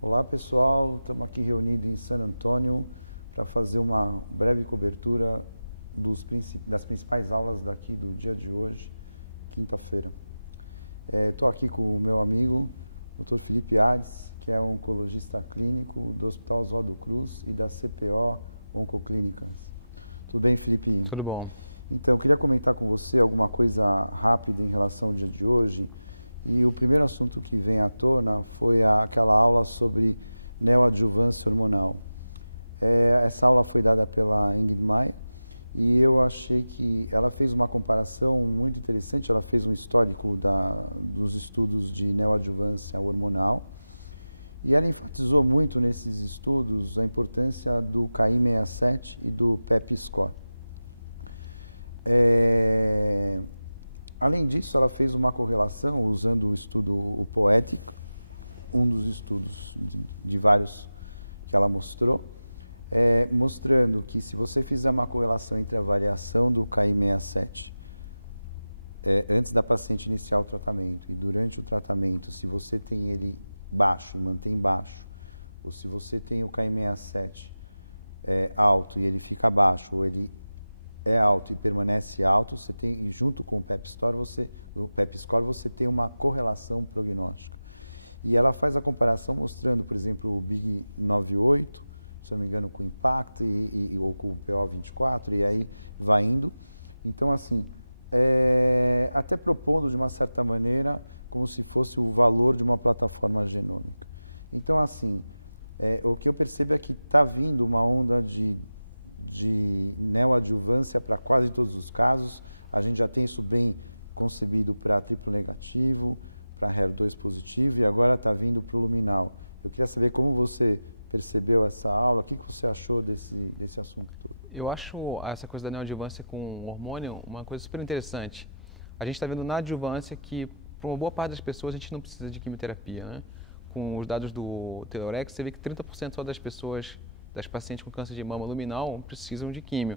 Olá pessoal, estamos aqui reunidos em San Antônio para fazer uma breve cobertura das principais aulas daqui do dia de hoje, quinta-feira. Estou aqui com o meu amigo, Dr. Felipe Hades, que é oncologista clínico do Hospital Oswaldo Cruz e da CPO Oncoclínicas. Tudo bem, Felipe? Tudo bom. Então, eu queria comentar com você alguma coisa rápida em relação ao dia de hoje. E o primeiro assunto que vem à tona foi aquela aula sobre neoadjuvância hormonal. Essa aula foi dada pela Ingrid Maia e eu achei que ela fez uma comparação muito interessante. Ela fez um histórico dos estudos de neoadjuvância hormonal e ela enfatizou muito nesses estudos a importância do KI67 e do PEP score. Além disso, ela fez uma correlação usando o estudo o POETIC, um dos estudos de vários que ela mostrou, mostrando que se você fizer uma correlação entre a variação do KI67 antes da paciente iniciar o tratamento e durante o tratamento, se você tem ele baixo e mantém baixo, ou se você tem o KI67 alto e ele fica baixo, ou ele é alto e permanece alto, você tem, e junto com o PEP score, você tem uma correlação prognóstica. E ela faz a comparação mostrando, por exemplo, o Big 98, se não me engano, com o Impact ou com o PO24, e aí vai indo. Então, assim, até propondo de uma certa maneira como se fosse o valor de uma plataforma genômica. Então, assim, o que eu percebo é que está vindo uma onda de neoadjuvância para quase todos os casos. A gente já tem isso bem concebido para triplo negativo, para HER2 positivo e agora está vindo para o luminal. Eu queria saber como você percebeu essa aula, o que você achou desse assunto todo? Eu acho essa coisa da neoadjuvância com hormônio uma coisa super interessante. A gente está vendo na adjuvância que, para uma boa parte das pessoas, a gente não precisa de quimioterapia, né? Com os dados do Telorex, você vê que 30% só das pacientes com câncer de mama luminal precisam de químio.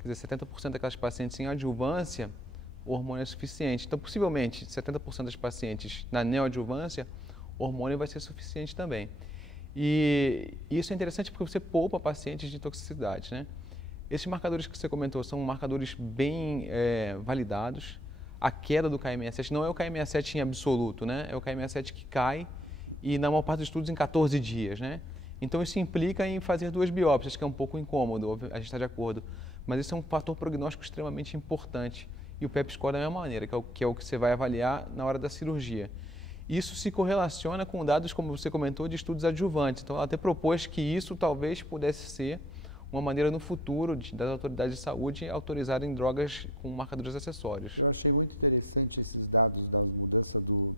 Quer dizer, 70% daquelas pacientes em adjuvância, o hormônio é suficiente. Então, possivelmente, 70% das pacientes na neoadjuvância, o hormônio vai ser suficiente também. E isso é interessante porque você poupa pacientes de toxicidade, né? Esses marcadores que você comentou são marcadores bem validados. A queda do KI67 não é o KI67 em absoluto, né? É o KI67 que cai e, na maior parte dos estudos, em 14 dias, né? Então, isso implica em fazer 2 biópsias, que é um pouco incômodo, a gente está de acordo. Mas isso é um fator prognóstico extremamente importante. E o PEP score da mesma maneira, que é o que você vai avaliar na hora da cirurgia. Isso se correlaciona com dados, como você comentou, de estudos adjuvantes. Então, ela até propôs que isso talvez pudesse ser uma maneira no futuro das autoridades de saúde autorizarem drogas com marcadores acessórios. Eu achei muito interessante esses dados das mudanças do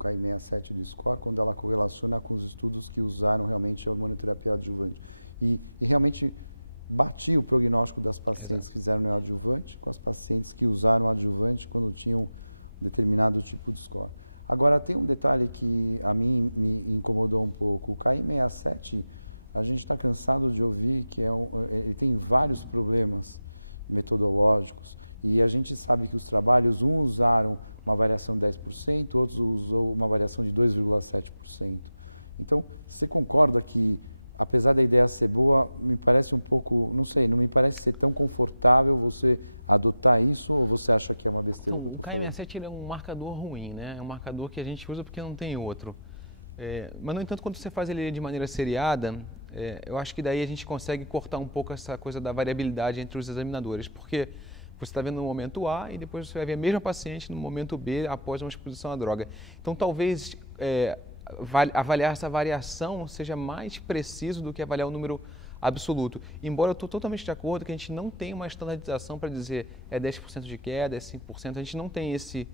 KI67 do score, quando ela correlaciona com os estudos que usaram realmente a hormonoterapia adjuvante. E realmente batia o prognóstico das pacientes que fizeram neoadjuvante com as pacientes que usaram adjuvante quando tinham determinado tipo de score. Agora, tem um detalhe que a mim me incomodou um pouco. O KI67, a gente está cansado de ouvir que ele tem vários problemas metodológicos e a gente sabe que os trabalhos, uns usaram uma variação de 10%, outros usou uma variação de 2,7%. Então, você concorda que, apesar da ideia ser boa, me parece um pouco, não sei, não me parece ser tão confortável você adotar isso, ou você acha que é uma besteira que eu estou falando? O KI67 é um marcador ruim, né? É um marcador que a gente usa porque não tem outro. Mas, no entanto, quando você faz ele de maneira seriada, eu acho que daí a gente consegue cortar um pouco essa coisa da variabilidade entre os examinadores, porque você está vendo no momento A e depois você vai ver a mesma paciente no momento B após uma exposição à droga. Então, talvez avaliar essa variação seja mais preciso do que avaliar o número absoluto. Embora eu estou totalmente de acordo que a gente não tem uma standardização para dizer 10% de queda, 5%, a gente não tem esse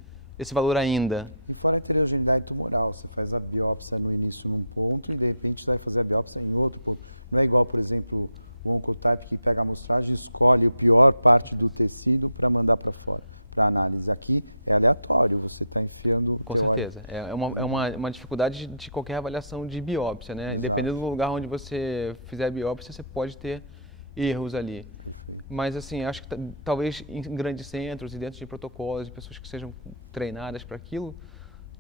valor ainda. E fora a heterogeneidade tumoral, você faz a biópsia no início num ponto e de repente você vai fazer a biópsia em outro ponto. Não é igual, por exemplo, o Oncotype que pega a amostragem e escolhe a pior parte do tecido para mandar para fora. para análise. Aqui é aleatório, você está enfiando Com teórico. certeza. É uma dificuldade de qualquer avaliação de biópsia, né? Exato. Dependendo do lugar onde você fizer a biópsia, você pode ter erros ali. Perfeito. Mas, assim, acho que talvez em grandes centros e dentro de protocolos, de pessoas que sejam treinadas para aquilo,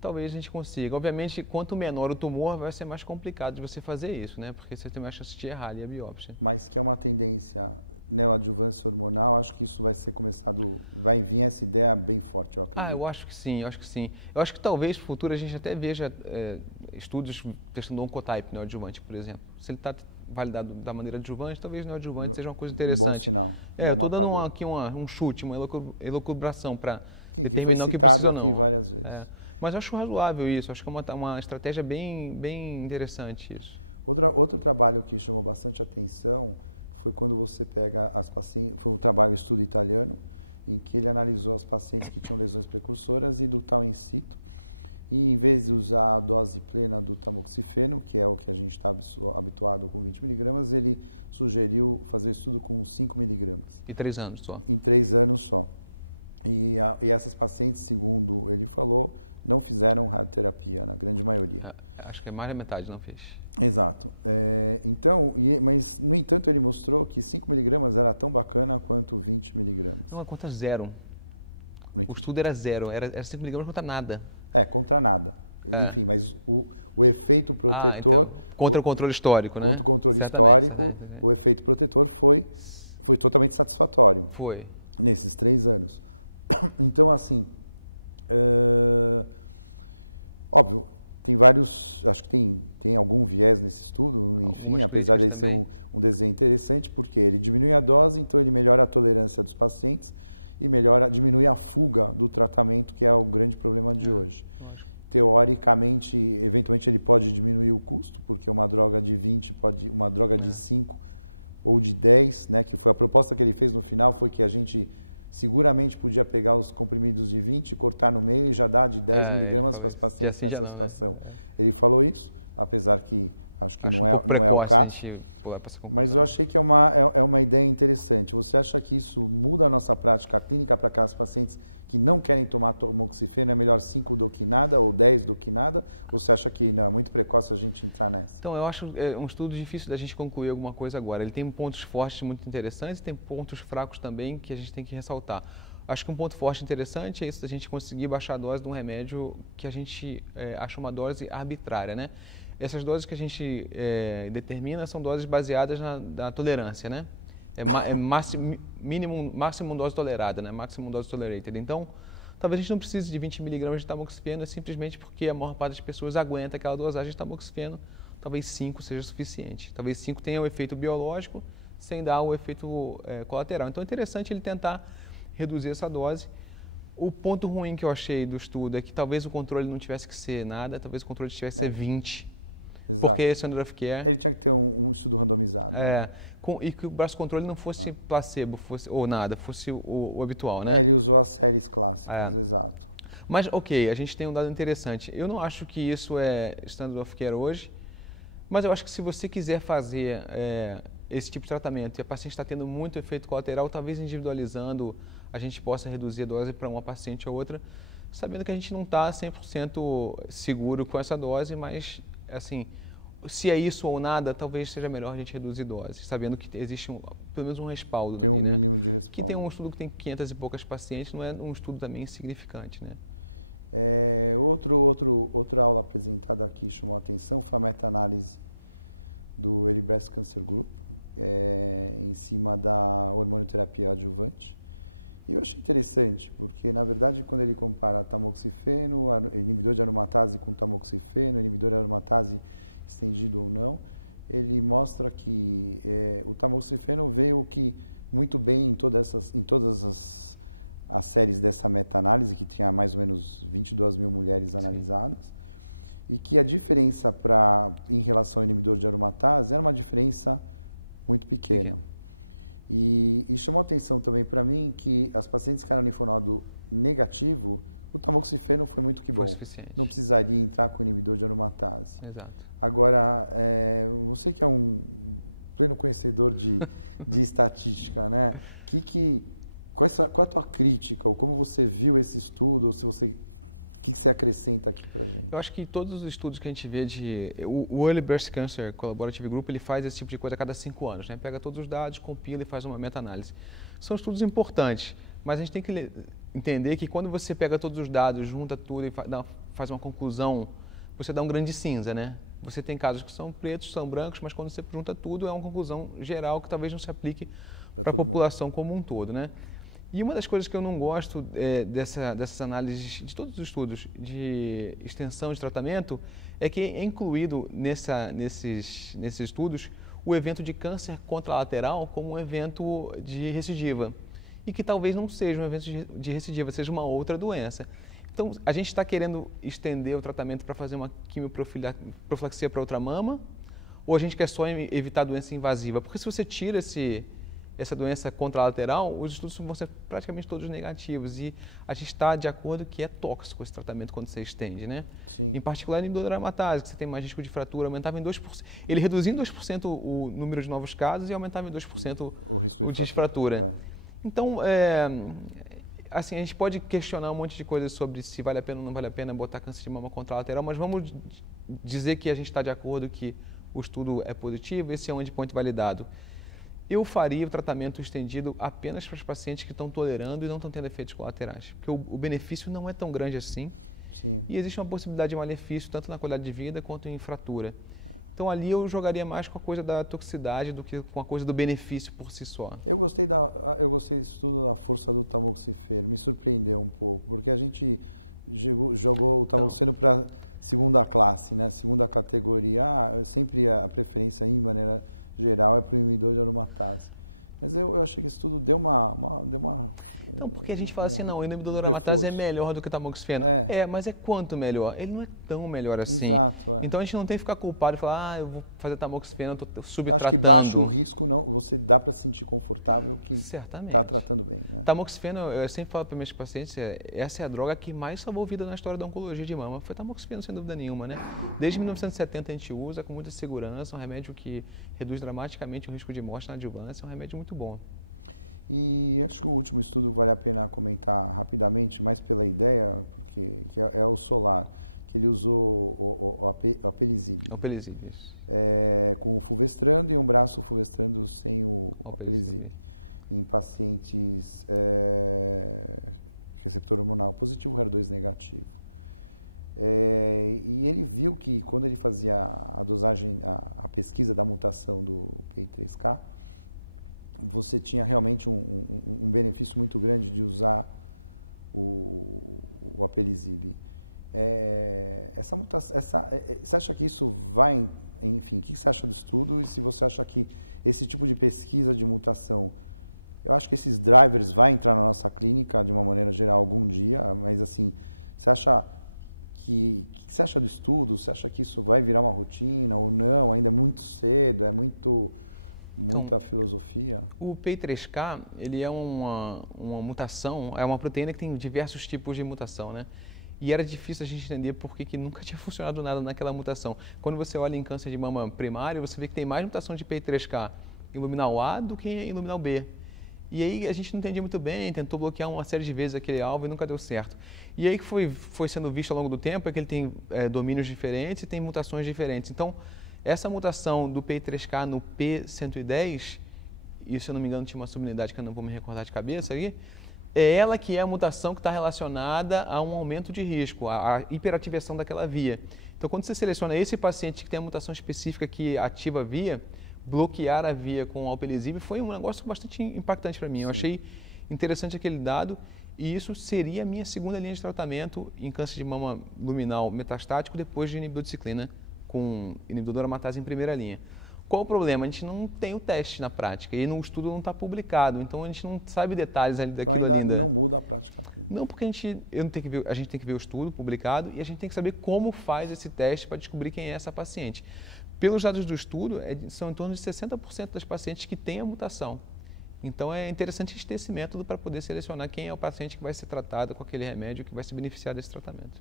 talvez a gente consiga. Obviamente, quanto menor o tumor, vai ser mais complicado de você fazer isso, né? Porque você tem mais chance de errar ali a biópsia. Mas que é uma tendência neoadjuvância hormonal, acho que isso vai ser começado, vai vir essa ideia bem forte, eu acredito. Eu acho que sim, eu acho que sim. Eu acho que talvez no futuro a gente até veja estudos testando oncotype neoadjuvante, por exemplo. Se ele está validado da maneira adjuvante, talvez neoadjuvante seja uma coisa interessante. Bom sinal. Estou dando aqui um chute, uma elucubração para que foi citado aqui várias vezes. Mas eu acho razoável isso, acho que é uma estratégia bem interessante isso. Outro trabalho que chamou bastante atenção foi quando você pega as pacientes, foi um trabalho, estudo italiano, em que ele analisou as pacientes que tinham lesões precursoras e do tal in situ, e em vez de usar a dose plena do tamoxifeno, que é o que a gente está habituado com 20 miligramas, ele sugeriu fazer estudo com 5 miligramas. Em 3 anos só? Em 3 anos só. E essas pacientes, segundo ele falou, não fizeram radioterapia, na grande maioria. Acho que mais da metade não fez. Exato. Mas, no entanto, ele mostrou que 5 miligramas era tão bacana quanto 20 miligramas. Não, conta zero. O estudo era zero, era 5 miligramas contra nada. Contra nada. Enfim, mas o efeito protetor... Então, contra o controle histórico, né? Contra o controle histórico, o efeito protetor foi totalmente satisfatório. Foi. Nesses 3 anos. Então, assim, óbvio, tem vários, acho que tem algum viés nesse estudo, enfim, apesar de ele ser um desenho interessante, porque ele diminui a dose, então ele melhora a tolerância dos pacientes e diminui a fuga do tratamento, que é o grande problema de hoje. Teoricamente, eventualmente ele pode diminuir o custo, porque uma droga de 20 uma droga de 5 ou de 10, né, que foi a proposta que ele fez no final, foi que a gente seguramente podia pegar os comprimidos de 20, cortar no meio e já dar de 10 miligramas para as pacientes nessa situação. Ele falou isso, apesar que acho que não é o caso, mas eu achei que é uma ideia interessante. Você acha que isso muda a nossa prática clínica para aquelas pacientes que não querem tomar tamoxifeno? É melhor 5 do que nada ou 10 do que nada? Ou você acha que não, é muito precoce a gente entrar nessa? Então, eu acho um estudo difícil da gente concluir alguma coisa agora. Ele tem pontos fortes muito interessantes e tem pontos fracos também que a gente tem que ressaltar. Acho que um ponto forte interessante é isso da gente conseguir baixar a dose de um remédio que a gente acha uma dose arbitrária, né? Essas doses que a gente determina são doses baseadas na tolerância, né? Máximo dose tolerada, né? Maximum dose tolerated. Então, talvez a gente não precise de 20 miligramas de tamoxifeno, simplesmente porque a maior parte das pessoas aguenta aquela dosagem de tamoxifeno. Talvez 5 seja suficiente. Talvez 5 tenha o efeito biológico sem dar o efeito colateral. Então, é interessante ele tentar reduzir essa dose. O ponto ruim que eu achei do estudo é que talvez o controle não tivesse que ser nada, talvez o controle tivesse que ser 20. Exato. Porque esse standard of care... Ele tinha que ter um estudo randomizado. Né? E que o braço controle não fosse placebo, ou nada, fosse o habitual, né? Ele usou as séries clássicas, exato. Mas, ok, a gente tem um dado interessante. Eu não acho que isso é standard of care hoje, mas eu acho que se você quiser fazer esse tipo de tratamento e a paciente está tendo muito efeito colateral, talvez individualizando, a gente possa reduzir a dose para uma paciente ou outra, sabendo que a gente não está 100% seguro com essa dose, mas, assim, se é isso ou nada, talvez seja melhor a gente reduzir dose, sabendo que existe pelo menos um respaldo. Tem um mínimo de respaldo. Que tem um estudo que tem 500 e poucas pacientes, não é um estudo também insignificante, né? Outra aula apresentada aqui chamou a atenção foi a meta-análise do Early Breast Cancer Group, em cima da hormonioterapia adjuvante. E eu achei interessante, porque, na verdade, quando ele compara tamoxifeno, inibidor de aromatase com tamoxifeno, inibidor de aromatase estendido ou não, ele mostra que o tamoxifeno veio muito bem em todas as séries dessa meta-análise, que tinha mais ou menos 22 mil mulheres analisadas, e que a diferença em relação ao inibidor de aromatase era uma diferença muito pequena. E chamou a atenção também para mim que as pacientes que eram linfonodo negativo, o tamoxifeno foi muito que bom. Não precisaria entrar com o inibidor de aromatase. Exato. Agora, você que é um pleno conhecedor de estatística, né? qual é a tua crítica, ou como você viu esse estudo, ou se você... O que você acrescenta aqui para a gente? Eu acho que todos os estudos que a gente vê o Early Breast Cancer Collaborative Group, ele faz esse tipo de coisa a cada 5 anos, né? Pega todos os dados, compila e faz uma meta-análise. São estudos importantes, mas a gente tem que entender que quando você pega todos os dados, junta tudo e faz uma conclusão, você dá um grande cinza, né? Você tem casos que são pretos, são brancos, mas quando você junta tudo, é uma conclusão geral que talvez não se aplique para a população como um todo, né? E uma das coisas que eu não gosto dessas análises, de todos os estudos de extensão de tratamento, é que é incluído nesses estudos o evento de câncer contralateral como um evento de recidiva. E que talvez não seja um evento de recidiva, seja uma outra doença. Então, a gente está querendo estender o tratamento para fazer uma quimioprofilaxia para outra mama, ou a gente quer só evitar a doença invasiva? Porque se você tira essa doença contralateral, os estudos vão ser praticamente todos negativos e a gente está de acordo que é tóxico esse tratamento quando você estende, né? Sim. Em particular, a inibidor da aromatase, que você tem mais risco de fratura, aumentava em 2%. Ele reduzia em 2% o número de novos casos e aumentava em 2% o risco de fratura. Então, assim, a gente pode questionar um monte de coisas sobre se vale a pena ou não vale a pena botar câncer de mama contralateral, mas vamos dizer que a gente está de acordo que o estudo é positivo, esse é um endpoint validado. Eu faria o tratamento estendido apenas para os pacientes que estão tolerando e não estão tendo efeitos colaterais, porque o benefício não é tão grande assim. Sim. E existe uma possibilidade de malefício tanto na qualidade de vida quanto em fratura. Então ali eu jogaria mais com a coisa da toxicidade do que com a coisa do benefício por si só. Eu gostei desse estudo da força do tamoxifeno, me surpreendeu um pouco, porque a gente jogou o tamoxifeno para segunda classe, né? Segunda categoria. Sempre a preferência em maneira geral é para o inibidor de aromatase. Mas eu achei que esse estudo deu Não, porque a gente fala assim, não, o inibidor da aromatase é melhor do que o tamoxifeno. Mas é quanto melhor? Ele não é tão melhor assim. Exato. Então a gente não tem que ficar culpado e falar, eu vou fazer tamoxifeno, eu estou subtratando. Eu acho que baixa o risco, não, você dá para se sentir confortável que está tratando bem. Né? Tamoxifeno, eu sempre falo para meus pacientes, essa é a droga que mais salvou vida na história da oncologia de mama. Foi tamoxifeno, sem dúvida nenhuma, né? Desde 1970 a gente usa com muita segurança, um remédio que reduz dramaticamente o risco de morte na adjuvância, é um remédio muito bom. E acho que o último estudo vale a pena comentar rapidamente, mais pela ideia, porque que é o SOLAR, que ele usou o apelizib. Com o fulvestrando e um braço fulvestrando sem o apelizib. Em pacientes receptor hormonal positivo, HER2 negativo. E ele viu que quando ele fazia a dosagem, a pesquisa da mutação do PI3K, você tinha realmente um benefício muito grande de usar o apelizib. Essa mutação, você acha que isso vai, enfim, o que você acha do estudo e se você acha que esse tipo de pesquisa de mutação, eu acho que esses drivers vai entrar na nossa clínica de uma maneira geral algum dia, mas assim, você acha o que você acha do estudo? Você acha que isso vai virar uma rotina ou não? Ainda é muito cedo, é muita filosofia. O PI3K, ele é uma mutação, é uma proteína que tem diversos tipos de mutação, né? E era difícil a gente entender por que nunca tinha funcionado nada naquela mutação. Quando você olha em câncer de mama primário, você vê que tem mais mutação de PI3K em luminal A do que em luminal B. E aí a gente não entendia muito bem, tentou bloquear uma série de vezes aquele alvo e nunca deu certo. E aí que foi sendo visto ao longo do tempo é que ele tem domínios diferentes e tem mutações diferentes. Então, essa mutação do PI3K no P110, e se eu não me engano tinha uma subunidade que eu não vou me recordar de cabeça aqui, é ela que é a mutação que está relacionada a um aumento de risco, a hiperativação daquela via. Então, quando você seleciona esse paciente que tem a mutação específica que ativa a via, bloquear a via com o alpelisib foi um negócio bastante impactante para mim. Sim. Eu achei interessante aquele dado e isso seria a minha segunda linha de tratamento em câncer de mama luminal metastático depois de inibidor de ciclina com inibidor da aromatase em primeira linha. Qual o problema? A gente não tem o teste na prática e no estudo não está publicado, então a gente não sabe detalhes ali daquilo. Então ainda não muda a prática clínica. Não, porque a gente tem que ver o estudo publicado e a gente tem que saber como faz esse teste para descobrir quem é essa paciente. Pelos dados do estudo, são em torno de 60% das pacientes que têm a mutação. Então é interessante a gente ter esse método para poder selecionar quem é o paciente que vai ser tratado com aquele remédio que vai se beneficiar desse tratamento.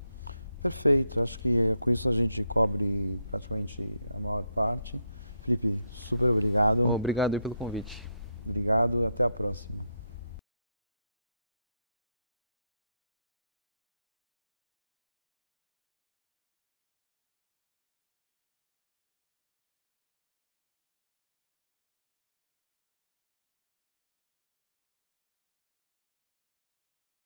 Perfeito, acho que com isso a gente cobre praticamente a maior parte. Felipe, super obrigado. Obrigado aí pelo convite. Obrigado, até a próxima.